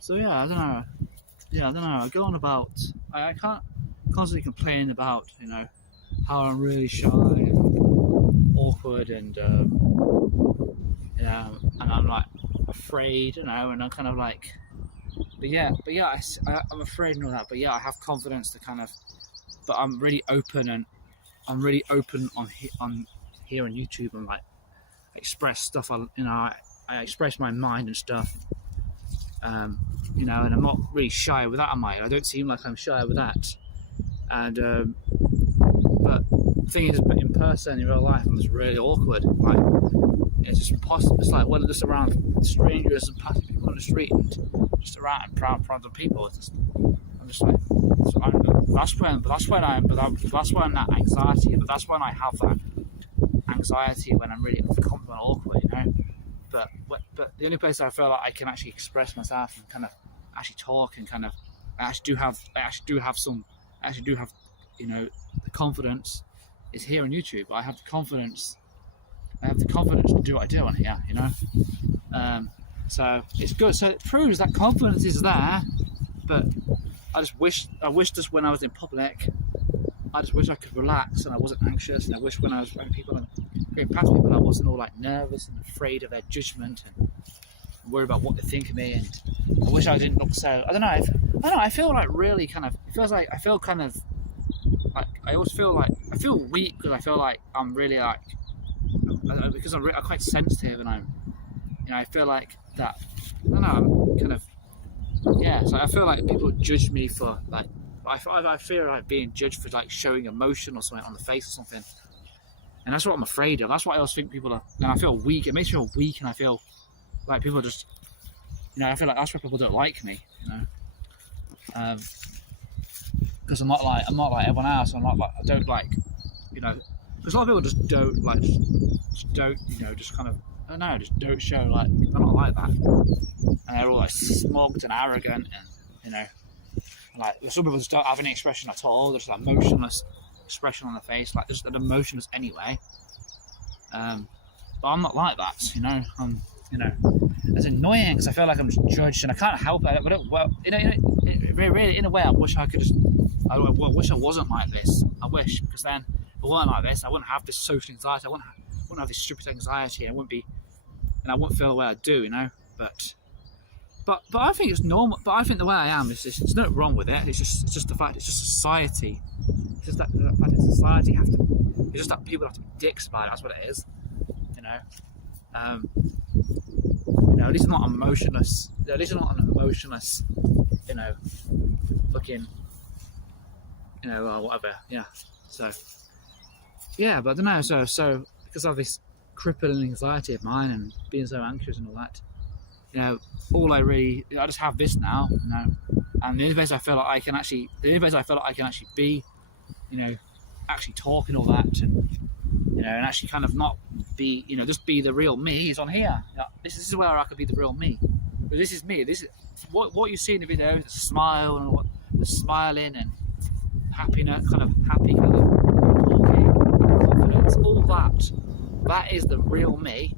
So yeah, I don't know. Yeah, I don't know. I go on about. I can't constantly complain about how I'm really shy and awkward and and I'm like afraid, and I'm kind of like. But yeah, I'm afraid and all that. But yeah, I have confidence to kind of. But I'm really open and I'm really open on here on YouTube and like express stuff. I express my mind and stuff. And I'm not really shy with that. I don't seem like I'm shy with that. And but the thing is, in person, in real life, I'm just really awkward. Like it's just impossible. It's like when I'm just around strangers and passing people on the street and just around and proud of people. I'm just like that's when that anxiety. But that's when I have that anxiety when I'm really confident and awkward, But the only place I feel like I can actually express myself and kind of actually talk and kind of I actually do have the confidence is here on YouTube. I have the confidence to do what I do on here, So it's good. So it proves that confidence is there, but I wish just when I was in public, I just wish I could relax and I wasn't anxious, and I wish when I was going past people, I wasn't all like nervous and afraid of their judgment and worried about what they think of me. And I wish I didn't look so. I don't know. I feel like really kind of. It feels like I feel kind of. Like I always feel like I feel weak because I feel like I'm really like because I'm quite sensitive and I feel like that. I don't know. I'm kind of So I feel like people judge me for like. I feel like being judged for like showing emotion or something on the face or something, and that's what I'm afraid of. That's what I always think people are. And I feel weak. It makes me feel weak, and I feel like people just, I feel like that's why people don't like me, because I'm not like everyone else. I don't like, because a lot of people just don't like, just kind of. I don't know, just don't show like they're not like that, and they're all like smugged and arrogant, and like some people just don't have any expression at all. There's like emotionless expression on the face, like just an emotionless anyway. But I'm not like that, it's annoying because I feel like I'm just judged and I can't help it. Really, in a way, I wish I could I wish I wasn't like this. I wish, because then if I weren't like this, I wouldn't have this social anxiety. I wouldn't have this stupid anxiety. I wouldn't feel the way I do, But I think it's normal. But I think the way I am is just, there's nothing wrong with it. It's just the fact. It's just society. It's just that fact that society have to. It's just that people have to be dicks about it. That's what it is. At least not emotionless. At least not an emotionless. Fucking. Whatever. Yeah. So. Yeah, but I don't know. So because of this crippling anxiety of mine and being so anxious and all that. I just have this now, and the only place I feel like I can actually be, actually talk and all that, and actually kind of not be, just be the real me is on here. This is where I could be the real me. But this is me. This is what you see in the video. The smile and the smiling and happiness, kind of happy, kind of talking, confidence, all that. That is the real me.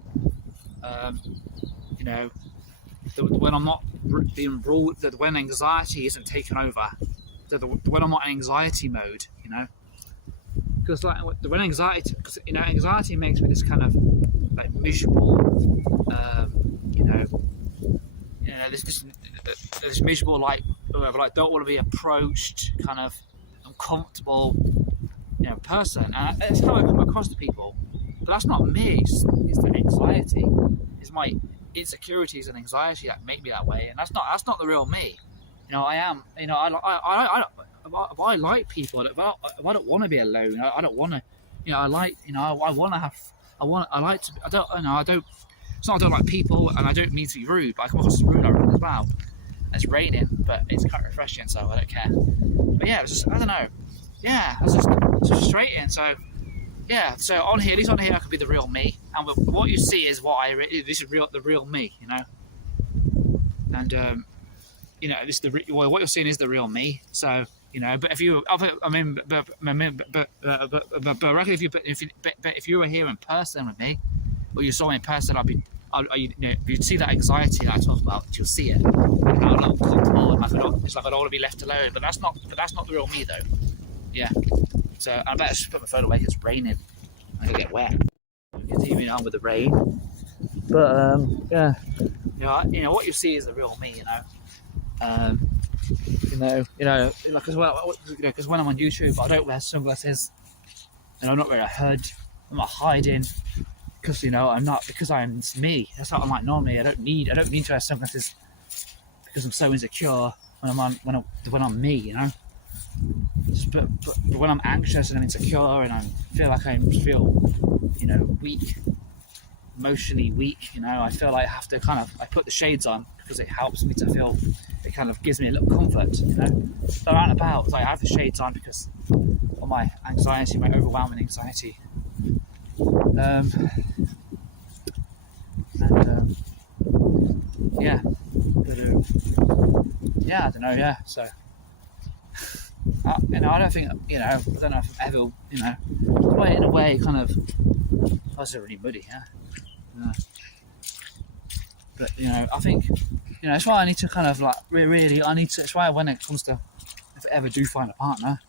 When I'm not being ruled, that when anxiety isn't taken over, when I'm not in anxiety mode, because like when anxiety makes me this kind of like miserable, this miserable like don't want to be approached, kind of uncomfortable, person, and that's how I come across to people. But that's not me. It's the anxiety. It's my insecurities and anxiety that make me that way, and that's not the real me. I am. I like people. If I don't want to be alone, I don't want to. I like. I want to have. I like to. I don't. I don't. It's not I don't like people, and I don't mean to be rude, but I come across as rude as well. It's raining, but it's quite refreshing, so I don't care. But yeah, it's just I don't know. Yeah, it's just frustrating. So. Yeah, so at least on here I could be the real me, and what you see is this is the real me, and what you're seeing is the real me. So but if you, I reckon if you were here in person with me, or you saw me in person, you'd see that anxiety that I talk about, you'll see it. And I'm not comfortable, and it's like I don't want to be left alone. But that's not the real me, though. Yeah. So I better just put my phone away. It's raining. I'm gonna get wet. Continuing on with the rain. But yeah, what you see is the real me. Like as well, because when I'm on YouTube, I don't wear sunglasses, and I'm not wearing a hood. I'm not hiding, because I'm me. That's how I'm like normally. I don't need to wear sunglasses because I'm so insecure when I'm me. But when I'm anxious and I'm insecure and I feel like I feel weak, emotionally weak, I feel like I have to I put the shades on because it helps me to feel. It kind of gives me a little comfort, So around about, I have the shades on because of my anxiety, my overwhelming anxiety. Yeah, I don't know. Yeah, so I don't think I don't know if I'm ever in a way kind of. That's really muddy, yeah. But I think that's why I need to kind of like really. It's why when it comes to, if I ever do find a partner,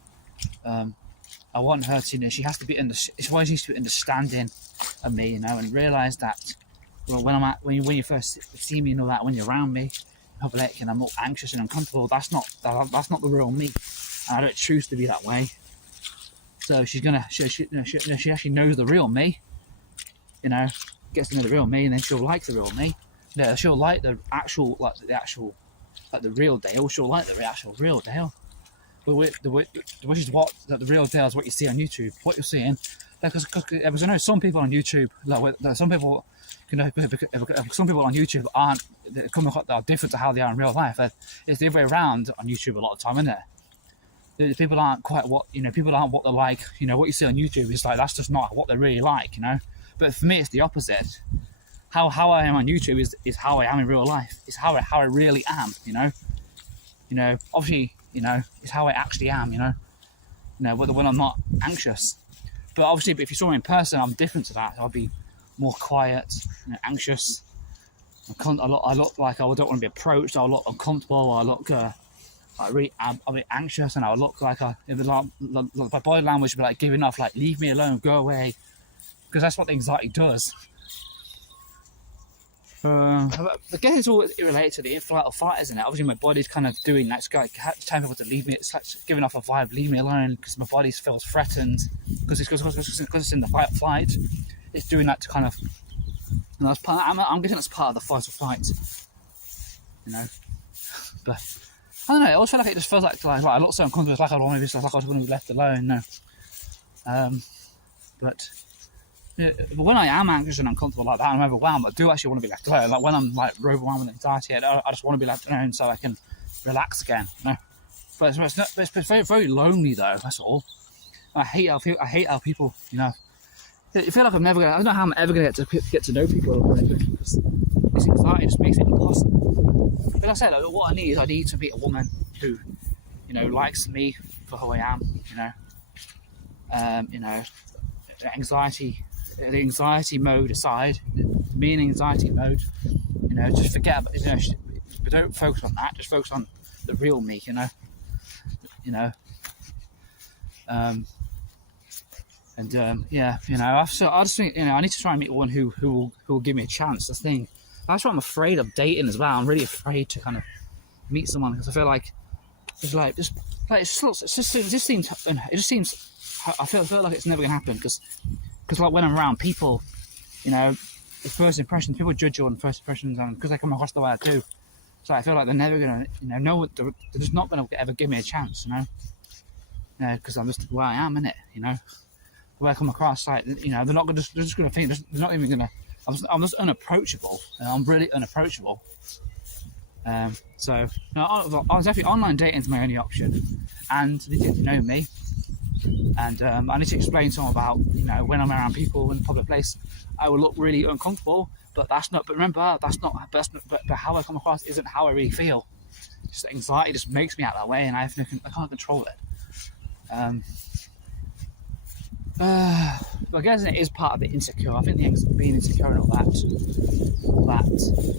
I want her to she has to be it's why she needs to be understanding of me, and realise that when you first see me and all that, when you're around me in public and I'm all anxious and uncomfortable, that's not the real me, and I don't choose to be that way. So she actually knows the real me, gets to know the real me, and then she'll like the real me. Yeah, she'll like the actual the real Dale. She'll like the actual real Dale. But which is the real Dale is what you see on YouTube. What you're seeing, because I know some people on YouTube, some people on YouTube are different to how they are in real life. It's the other way around on YouTube a lot of the time, isn't it? People aren't quite what people aren't what they're like. What you see on YouTube is like that's just not what they're really like. But for me, it's the opposite. How I am on YouTube is how I am in real life. It's how I really am. Obviously, it's how I actually am. When I'm not anxious. But obviously, if you saw me in person, I'm different to that. I'll be more quiet, anxious. I look like I don't want to be approached. I look uncomfortable. I look I'll be anxious, and I'll look like my body language will be like giving off, like leave me alone, go away, because that's what the anxiety does. I guess it's all related to the flight or fight, isn't it? Obviously, my body's kind of doing that. It's telling people to leave me. It's like giving off a vibe, leave me alone, because my body feels threatened. Because it's in the fight or flight. It's doing that to kind of. And that's I'm guessing that's part of the fight or flight. But I don't know. I always feel like it just feels like I look so uncomfortable. It's like I want to be left alone. No. But when I am anxious and uncomfortable like that, I'm overwhelmed. I do actually want to be left alone. Like when I'm like overwhelmed with anxiety, I just want to be left alone so I can relax again. But it's very, very lonely though. That's all. I hate how people. I feel like I don't know how I'm ever gonna get to know people because this anxiety just makes it impossible. But I said, what I need to meet a woman who, likes me for who I am. The anxiety mode aside, me in anxiety mode, just forget about but don't focus on that, just focus on the real me, I just think, I need to try and meet one who will give me a chance. That's the thing. That's why I'm afraid of dating as well. I'm really afraid to kind of meet someone because I feel like I feel like it's never gonna happen because like when I'm around people, the first impressions, people judge you on first impressions, and because they come across the way I do, so I feel like they're never gonna, they're just not gonna ever give me a chance, because I'm just the way I am, innit, the way I come across, like, they're just gonna think, they're not even gonna, I'm just unapproachable, and I'm really unapproachable. So I was definitely online dating is my only option, and they didn't know me. And I need to explain to them about, when I'm around people in a public place, I will look really uncomfortable. But remember, but how I come across isn't how I really feel. Just anxiety just makes me act that way, and I can't control it. I guess it is part of the insecure. I think being insecure and all that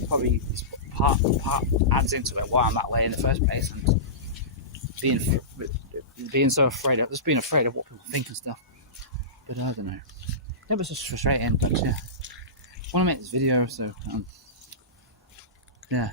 probably is part adds into it why I'm that way in the first place, and being so afraid of just being afraid of what people think and stuff. But I don't know. It was just frustrating. But yeah, I want to make this video, so yeah.